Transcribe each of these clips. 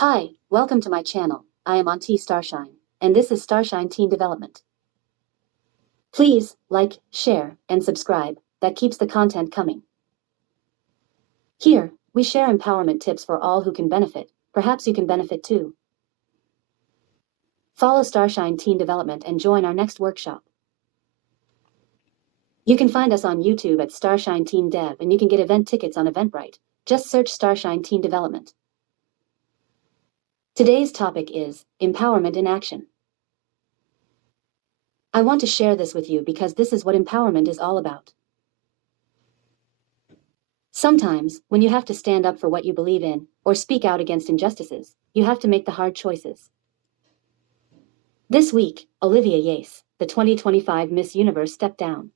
Hi, welcome to my channel. I am Auntie Starshine, and this is Starshine Teen Development. Please like, share, and subscribe. That keeps the content coming. Here, we share empowerment tips for all who can benefit. Perhaps you can benefit too. Follow Starshine Teen Development and join our next workshop. You can find us on YouTube at Starshine Teen Dev, and you can get event tickets on Eventbrite. Just search Starshine Teen Development. Today's topic is empowerment in action. I want to share this with you because this is what empowerment is all about. Sometimes, when you have to stand up for what you believe in, or speak out against injustices, you have to make the hard choices. This week, Olivia Yates, the 2025 Miss Universe, stepped down.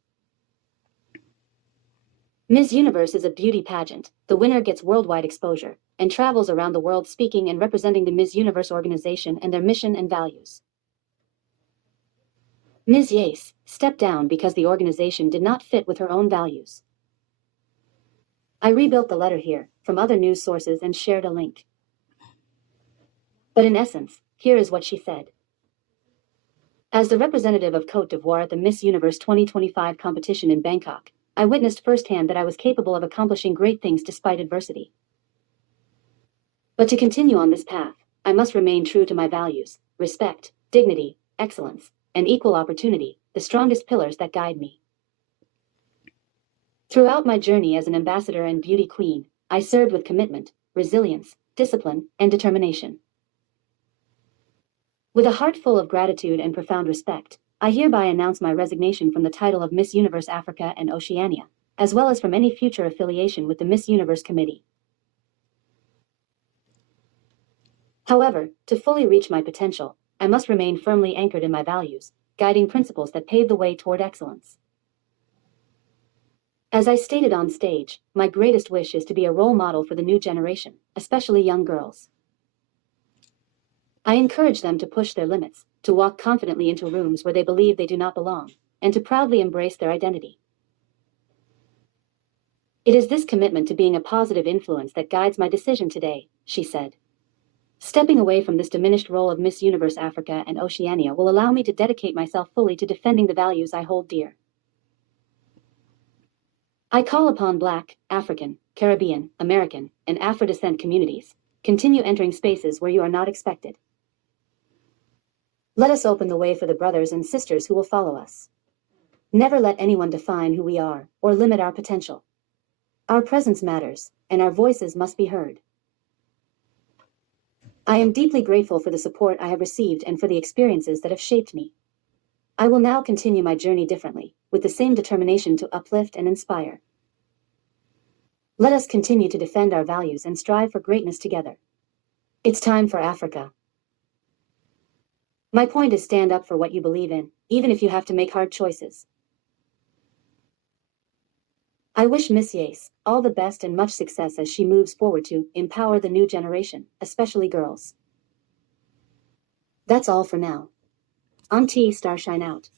Miss Universe is a beauty pageant. The winner gets worldwide exposure, and travels around the world speaking and representing the Miss Universe organization and their mission and values. Ms. Yates stepped down because the organization did not fit with her own values. I rebuilt the letter here from other news sources and shared a link. But in essence, here is what she said. As the representative of Côte d'Ivoire at the Miss Universe 2025 competition in Bangkok, I witnessed firsthand that I was capable of accomplishing great things despite adversity. But to continue on this path, I must remain true to my values: respect, dignity, excellence, and equal opportunity, the strongest pillars that guide me. Throughout my journey as an ambassador and beauty queen, I served with commitment, resilience, discipline, and determination. With a heart full of gratitude and profound respect, I hereby announce my resignation from the title of Miss Universe Africa and Oceania, as well as from any future affiliation with the Miss Universe Committee. However, to fully reach my potential, I must remain firmly anchored in my values, guiding principles that pave the way toward excellence. As I stated on stage, my greatest wish is to be a role model for the new generation, especially young girls. I encourage them to push their limits, to walk confidently into rooms where they believe they do not belong, and to proudly embrace their identity. It is this commitment to being a positive influence that guides my decision today, she said. Stepping away from this diminished role of Miss Universe Africa and Oceania will allow me to dedicate myself fully to defending the values I hold dear. I call upon Black, African, Caribbean, American, and Afro-descent communities. Continue entering spaces where you are not expected. Let us open the way for the brothers and sisters who will follow us. Never let anyone define who we are or limit our potential. Our presence matters, and our voices must be heard. I am deeply grateful for the support I have received and for the experiences that have shaped me. I will now continue my journey differently, with the same determination to uplift and inspire. Let us continue to defend our values and strive for greatness together. It's time for Africa. My point is, stand up for what you believe in, even if you have to make hard choices. I wish Miss Yates all the best and much success as she moves forward to empower the new generation, especially girls. That's all for now. Auntie Starshine out.